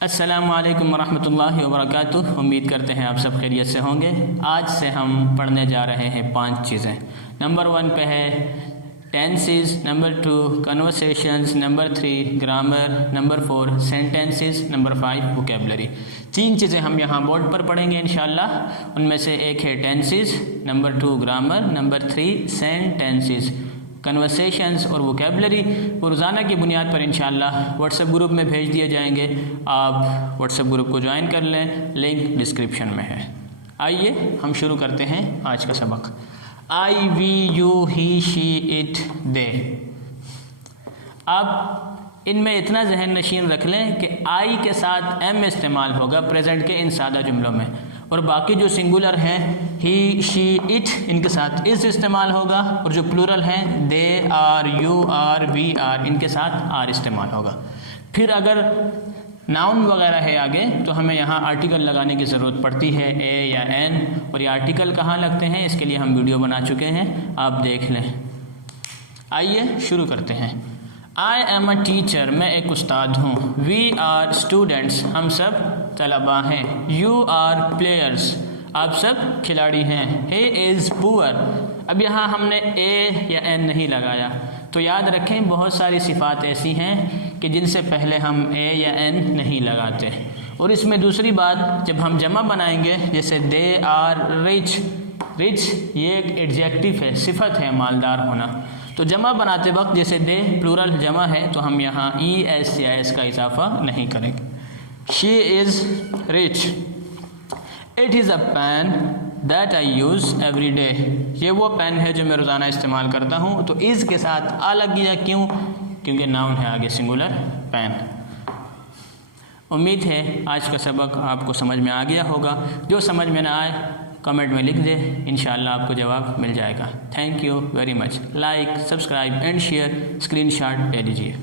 अस्सलामु अलैकुम वरहमतुल्लाहि वबरकातुह। उम्मीद करते हैं आप सब खैरियत से होंगे। आज से हम पढ़ने जा रहे हैं 5 चीज़ें। नंबर 1 पे है tenses, number 2 conversations, number 3 grammar, number 4 sentences, number 5 vocabulary. 3 चीज़ें हम यहाँ बोर्ड पर पढ़ेंगे इंशाल्लाह। उनमें से एक है tenses, number 2 grammar, number 3 sentences, conversations और वोकेबलरी। वो रोज़ाना की बुनियाद पर इंशाल्लाह व्हाट्सएप ग्रुप में भेज दिए जाएंगे। आप व्हाट्सएप ग्रुप को ज्वाइन कर लें, लिंक डिस्क्रिप्शन में है। आइए हम शुरू करते हैं आज का सबक। I, we, you, he, she, it, they. आप इनमें इतना जहन नशीन रख लें कि आई के साथ एम इस्तेमाल होगा प्रेजेंट के इन सादा जुमलों में, और बाकी जो सिंगुलर हैं ही, शी, इट, इनके साथ इस इस्तेमाल होगा, और जो प्लूरल हैं they, are, you are, we are, इनके साथ आर इस्तेमाल होगा। फिर अगर नाउन वगैरह है आगे तो हमें यहाँ आर्टिकल लगाने की ज़रूरत पड़ती है, ए या एन, और ये आर्टिकल कहाँ लगते हैं इसके लिए हम वीडियो बना चुके हैं, आप देख लें। आइए शुरू करते हैं। आई एम अ टीचर, मैं एक उस्ताद हूँ। वी आर स्टूडेंट्स, हम सब तलबा हैं। यू आर प्लेयर्स, आप सब खिलाड़ी हैं। ही इज़ पुअर, अब यहाँ हमने ए या एन नहीं लगाया, तो याद रखें बहुत सारी सिफ़ात ऐसी हैं कि जिनसे पहले हम ए या एन नहीं लगाते। और इसमें दूसरी बात, जब हम जमा बनाएंगे जैसे दे आर रिच, रिच ये एक एडजेक्टिव है, सिफत है मालदार होना, तो जमा बनाते वक्त जैसे दे प्लूरल जमा है तो हम यहाँ ई एस या एस का इजाफा नहीं करेंगे। She is rich. It is a pen that I use every day, ये वो पेन है जो मैं रोज़ाना इस्तेमाल करता हूँ। तो इज़ के साथ आ लग गया, क्यों? क्योंकि नाउन है आगे सिंगुलर पेन। उम्मीद है आज का सबक आपको समझ में आ गया होगा। जो समझ में ना आए कमेंट में लिख दे, इंशाल्लाह आपको जवाब मिल जाएगा। Thank you very much. Like, subscribe and share, screenshot ले लीजिए।